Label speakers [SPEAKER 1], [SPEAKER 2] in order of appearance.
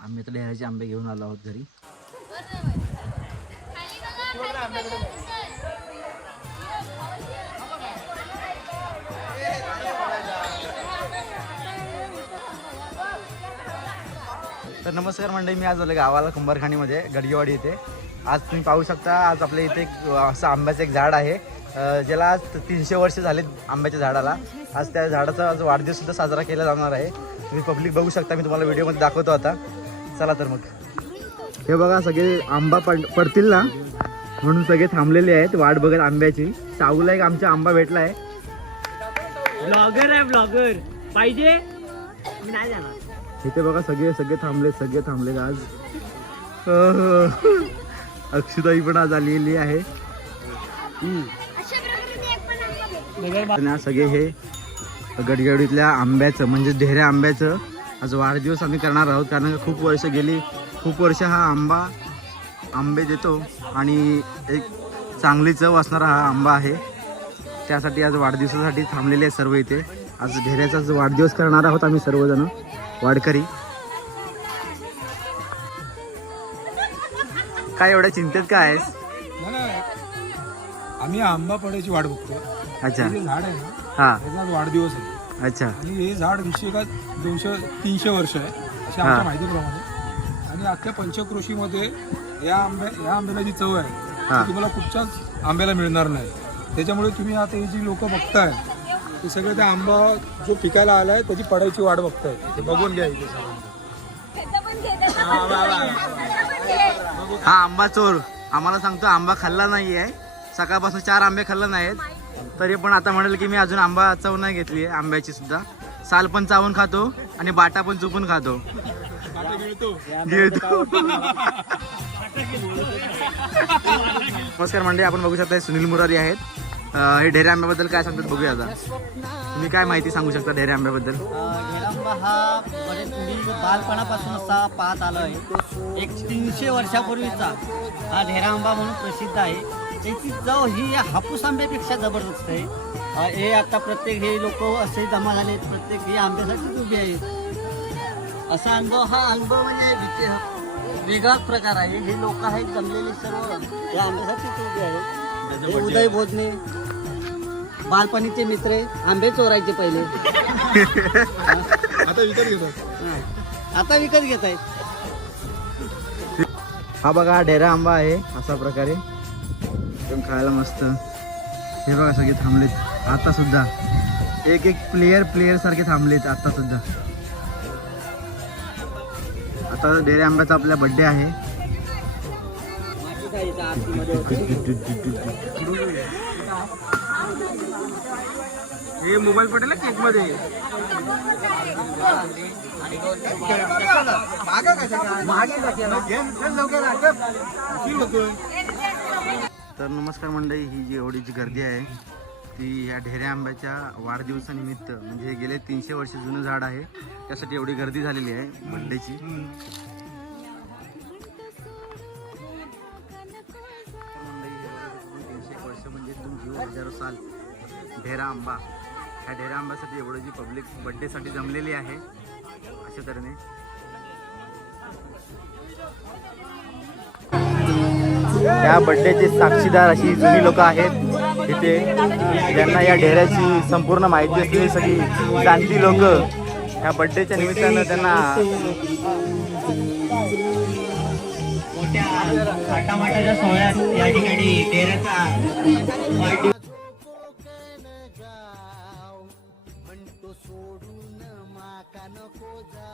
[SPEAKER 1] आम्ही तर डेऱ्याचे आंबे घेऊन आलो आहोत घरी. तर नमस्कार मंडळी मी आज आलो गावाला कुंभारखाणीमध्ये गडगेवाडी इथे. आज तुम्ही पाहू शकता आज आपल्या इथे एक असं आंब्याचं एक झाड आहे. ज्याला आज तीनशे वर्ष झाले आंब्याच्या झाडाला. आज त्या झाडाचा आज वाढदिवस सुद्धा साजरा केला जाणार आहे. तुम्ही पब्लिक बघू शकता मी तुम्हाला व्हिडिओमध्ये दाखवतो आता. चला तर मग. हे बघा सगळे आंबा पड पडतील ना? म्हणून सगळे थांबलेले आहेत वाट बघत आंब्याची. साऊला एक आमचा आंबा भेटला आहे
[SPEAKER 2] ब्लॉगर आहे ब्लॉगर पाहिजे? मी नाही जाणार.
[SPEAKER 1] इथे बघा सगळे सगळे थांबले सगळे थांबलेत आज. अक्षताई पण आज आलेली आहे. सगळे हे गडगडीतल्या आंब्याचं म्हणजे ढेऱ्या आंब्याचं. आज वाढदिवस आम्ही करणार आहोत कारण खूप वर्ष गेली खूप वर्ष हा आंबा आंबे देतो आणि एक चांगली चव असणारा हा आंबा आहे. त्यासाठी आज वाढदिवसासाठी थांबलेले आहेत सर्व इथे. आज ढेऱ्याचा वाढदिवस करणार आहोत आम्ही सर्वजण वाडकरी. काय एवढ्या चिंतेत काय आहेस.
[SPEAKER 3] आम्ही आंबा पडायची वाट बघतो
[SPEAKER 1] अच्छा.
[SPEAKER 3] हे झाड आहे ना
[SPEAKER 1] हा.
[SPEAKER 3] वाढदिवस आहे.
[SPEAKER 1] अच्छा.
[SPEAKER 3] आणि हे झाड का दोनशे तीनशे वर्ष आहे. अशा. आमच्या माहितीप्रमाणे. आणि अख्ख्या पंचकृषीमध्ये या आंब्या या आंब्याला जी चव आहे. ती तुम्हाला कुठच्याच आंब्याला मिळणार नाही. त्याच्यामुळे तुम्ही आता ही जी लोक बघताय ते सगळे त्या आंबा जो पिकायला आलाय त्याची पडायची वाट बघताय. ते बघून घ्या इथे.
[SPEAKER 1] हा आंबा चोर. आम्हाला सांगतो आंबा खाल्ला नाही आहे सकाळपासून चार आंबे खाल्ला नाहीत तरी पण आता म्हणेल की मी अजून आंबा चव नाही घेतली आहे आंब्याची सुद्धा. साल पण चावून खातो आणि बाटा पण चुकून खातो. नमस्कार मंडळी आपण बघू शकता सुनील मुरारी आहेत. हे ढेरे आंब्याबद्दल काय सांगतात बघूया आता. तुम्ही काय माहिती सांगू शकता ढेरे आंब्याबद्दल?
[SPEAKER 2] घेरांबा हा म्हणजे मी बालपणापासून असा पाहत आलो आहे एक तीनशे वर्षापूर्वीचा हा ढेरा आंबा म्हणून प्रसिद्ध आहे. त्याची चव ही या हापूस आंब्यापेक्षा जबरदस्त आहे. हे आता प्रत्येक हे लोक असे जमा झाले प्रत्येक हे आंब्यासाठीच उभे आहेत. असा अनुभव हा अनुभव म्हणजे वेगळाच प्रकार आहे. हे लोक आहेत जमलेले सर्व या आंब्यासाठीच उभे आहेत. हे उदय भोजने बालपणीचे मित्र आहे, आंबे चोरायचे पहिले.
[SPEAKER 3] आता विकत घेतात.
[SPEAKER 2] हा. आता विकत घेत आहेत.
[SPEAKER 1] हा बघा हा ढेरा आंबा आहे अशा प्रकारे. एकदम खायला मस्त. हे बघा सगळे थांबलेत. आता सुद्धा. एक एक प्लेयर प्लेयर सारखे थांबलेत आता सुद्धा. आता डेरे आंब्याचा आपला बड्डे आहे.
[SPEAKER 3] हे मोबाईल पटेल केकमध्ये?
[SPEAKER 1] तर नमस्कार मंडळी ही जी एवढी जी गर्दी आहे ती ह्या ढेऱ्या आंब्याच्या वाढदिवसानिमित्त म्हणजे गेले तीनशे वर्ष जुनं झाड आहे त्यासाठी एवढी गर्दी झालेली आहे मंडईची तीनशे वर्ष म्हणजे दोन हजारो साल ढेरा आंबा. ह्या ढेरा आंब्यासाठी एवढी जी पब्लिक बड्डेसाठी जमलेली आहे अशा तऱ्हेने त्या बड्डेचे साक्षीदार अशी जुनी लोक आहेत. इथे ज्यांना या ढेऱ्याची संपूर्ण माहिती असलेली सगळी जाणती लोक या बड्डेच्या निमित्तानं त्यांना
[SPEAKER 2] मोठ्या सोहळ्यात या ठिकाणी डेऱ्याचा सोडून माका नको जा